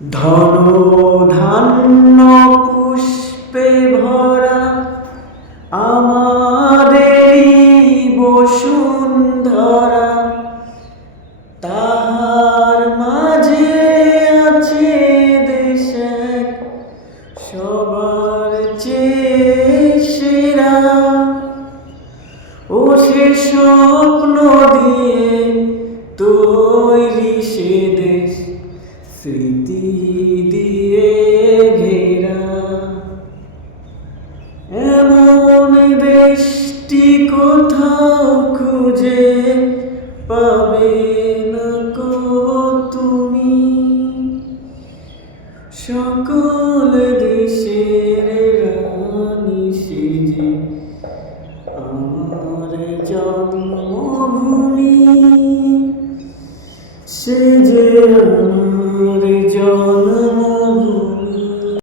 ধন ধান্য পুষ্পে ভরা আমাদেরই বসুন্ধরা, তাহার মাঝে আছে দেশ এক সবার চেয়ে সেরা। ও সে স্বপ্ন দিয়ে তৈরি সে দেশ, স্মৃতি দিয়ে ঘেরা। এমন দেশটি কোথাও খুঁজে পাবে না কো তুমি। সকল দেশের রানী সেজে আমার জন্মভূমি, সে যে আমার